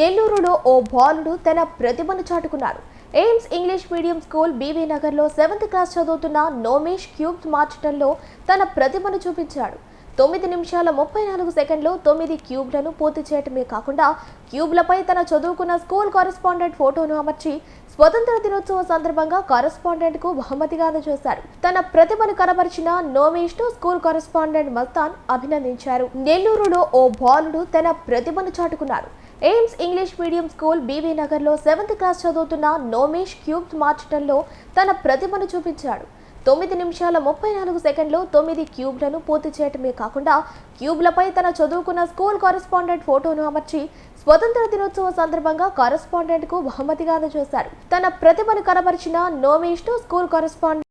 నెల్లూరులో ఓ బాలుడు తన ప్రతిభను చాటుకున్నాడు. AIMS English medium school BV నగర్లో 7th క్లాస్ చదువుతున్న నోమేష్ క్యూబ్స్ మార్చడంలో తన ప్రతిభను చూపించాడు. 9 నిమిషాల 34 సెకండ్లో 9 క్యూబ్లను పూర్తి చేయటమే కాకుండా క్యూబ్లపై తన చదువుకున్న స్కూల్ కరెస్పాండెంట్ ఫోటోను అమర్చి స్వతంత్ర దినోత్సవ సందర్భంగా కరెస్పాండెంట్ కు బహుమతిగా అందజేశారు. తన ప్రతిభను కనబరిచిన నోమేష్ ను స్కూల్ కరెస్పాండెంట్ మస్తాన్ అభినందించారు. నెల్లూరులో ఓ బాలుడు తన ప్రతిభను చాటుకున్నాడు. AIMS English medium school BV నగర్లో 7th క్లాస్ చదువుతున్న నోమేష్ క్యూబ్స్ మార్చడంలో తన ప్రతిభను చూపించాడు. 9 నిమిషాల 34 సెకండ్లో 9 క్యూబ్లను పూర్తి చేయటమే కాకుండా క్యూబ్లపై తన చదువుకున్న స్కూల్ కరెస్పాండెంట్ ఫోటోను అమర్చి స్వతంత్ర దినోత్సవ సందర్భంగా కరెస్పాండెంట్ కు బహుమతిగా అందజేశారు. తన ప్రతిభను కనబరిచిన నోమేష్ ను స్కూల్ కరెస్పాండెంట్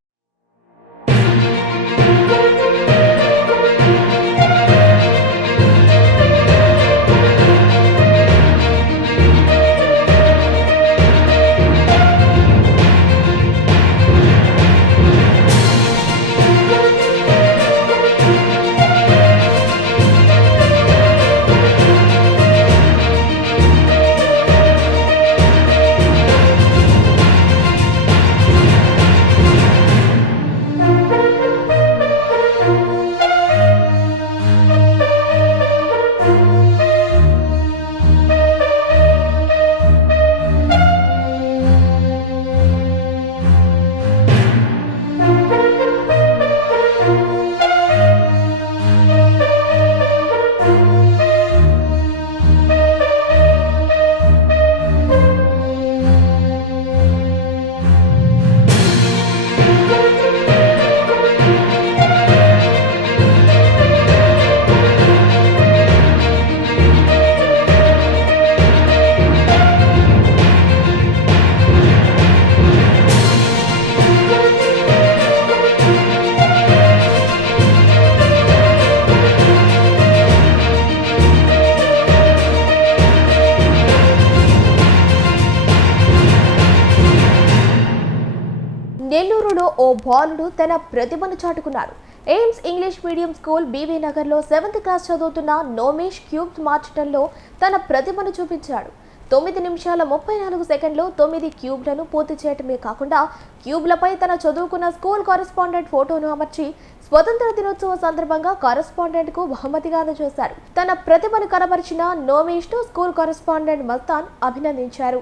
నెల్లూరులో ఓ బాలుడు తన ప్రతిభను చాటుకున్నాడు. AIMS English medium school BV నగర్లో 7th క్లాస్ చదువుతున్న నోమేష్ క్యూబ్స్ మార్చడంలో తన ప్రతిభను చూపించాడు. 9 నిమిషాల 34 సెకండ్లో 9 క్యూబ్లను పూర్తి చేయటమే కాకుండా క్యూబ్లపై తన చదువుకున్న స్కూల్ కరెస్పాండెంట్ ఫోటోను అమర్చి స్వతంత్ర దినోత్సవ సందర్భంగా కరెస్పాండెంట్ కు బహుమతిగా అందజేశారు. తన ప్రతిభను కనబరిచిన నోమేష్ ను స్కూల్ కరెస్పాండెంట్ మస్తాన్ అభినందించారు.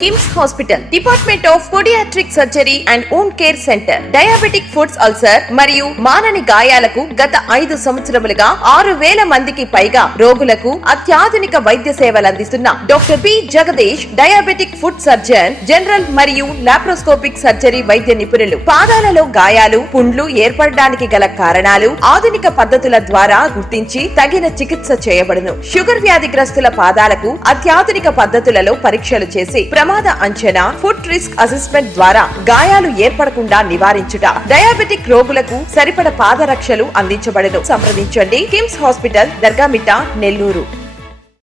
KIMS hospital department of podiatric surgery and wound care centre diabetic foods ulcer మరియు మానని గాయాలకు గత 5 సంవత్సరములుగా 6,000 మందికి పైగా రోగులకు అత్యాధునిక వైద్య సేవలు అందిస్తున్న doctor P Jagadish diabetic food surgeon general మరియు లాప్రోస్కోపిక్ సర్జరీ వైద్య నిపుణులు. పాదాలలో గాయాలు పుండ్లు ఏర్పడడానికి గల కారణాలు ఆధునిక పద్ధతుల ద్వారా గుర్తించి తగిన చికిత్స చేయబడును. షుగర్ వ్యాధిగ్రస్తుల పాదాలకు అత్యాధునిక పద్ధతులలో పరీక్షలు చేసి ప్రమాద అంచనా, ఫుట్ రిస్క్ అసెస్మెంట్ ద్వారా గాయాలు ఏర్పడకుండా నివారించుట, డయాబెటిక్ రోగులకు సరిపడ పాదరక్షలు అందించబడను. సంప్రదించండి కిమ్స్ హాస్పిటల్, దర్గామిట్ట, నెల్లూరు.